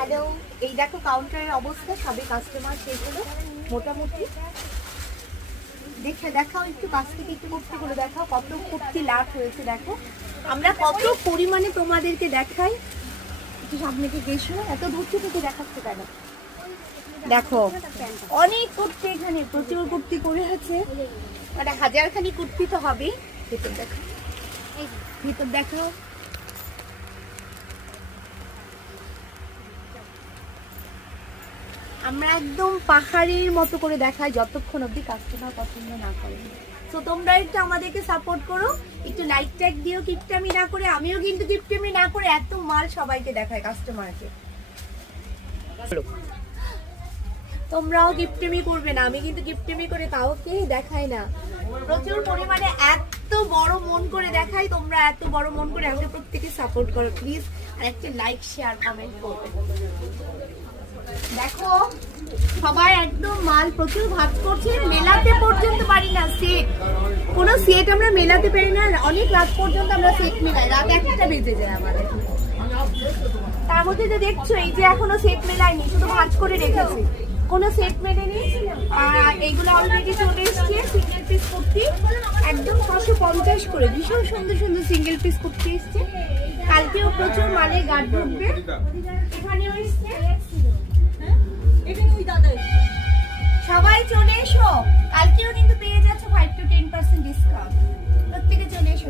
Hello, এই দেখো কাউন্টারের অবস্থা, সবে কাস্টমার শেষ হলো মোটামুটি। দেখাও একটু কাছ থেকে, একটু কুর্তি করে দেখাও কত কুর্তি লাট হয়েছে। দেখো আমরা কত পরিমাণে তোমাদেরকে দেখাই। একটু সামনে থেকে এসো, এত দূর থেকে দেখাচ্ছে কেন? দেখো অনেক কুর্তি, এখানে প্রচুর কুর্তি করে আছে, মানে হাজারখানি কুর্তি তো হবে। ভেতর দেখো, ভেতর দেখো। আমরা একদম পাহাড়ের মতো করে দেখাই যতক্ষণ অবধি কাস্টমার পছন্দ না করে। তো তোমরা একটু আমাদেরকে সাপোর্ট করো, একটু লাইক ট্যাগ দিও, কিপটামি না করে। আমিও কিন্তু কিপটামি না করে এত মাল সবাইকে দেখাই কাস্টমারকে। তোমরাও কিপটামি করবে না, আমি কিন্তু কিপটামি করে কাউকে দেখাই না। প্রচুর পরিমাণে এত বড় মন করে দেখাই, তোমরা এত বড় মন করে আমাকে প্রত্যেকে সাপোর্ট করো প্লিজ। আর একটা লাইক শেয়ার কমেন্ট করবে। দেখো সবাই একদম মাল প্রচুর ভাজ করছে, মেলাতে পর্যন্ত পারি না সেট, কোনো সেট আমরা মেলাতে পারি না। অনেক রাত পর্যন্ত আমরা সেট মেলাই, রাত 1টা বেজে যায় আমাদের। তার মধ্যে যে দেখছো এই যে এখনো সেট মেলায়নি, শুধু ভাজ করে রেখেছি, কোনো সেট মেলেনি। আর এইগুলো অলরেডি চলে এসছে সিঙ্গেল পিস কুর্তি, একদম 650 করে ভীষণ সুন্দর সুন্দর সিঙ্গেল পিস কুর্তি এসছে। কালকেও প্রচুর মালে গার্ড ঢুকবে, এখানেও এসছে। সবাই চলে এসো, কালকেও কিন্তু পেয়ে যাচ্ছ 5 to 10% ডিসকাউন্ট। প্রত্যেকে চলে এসো।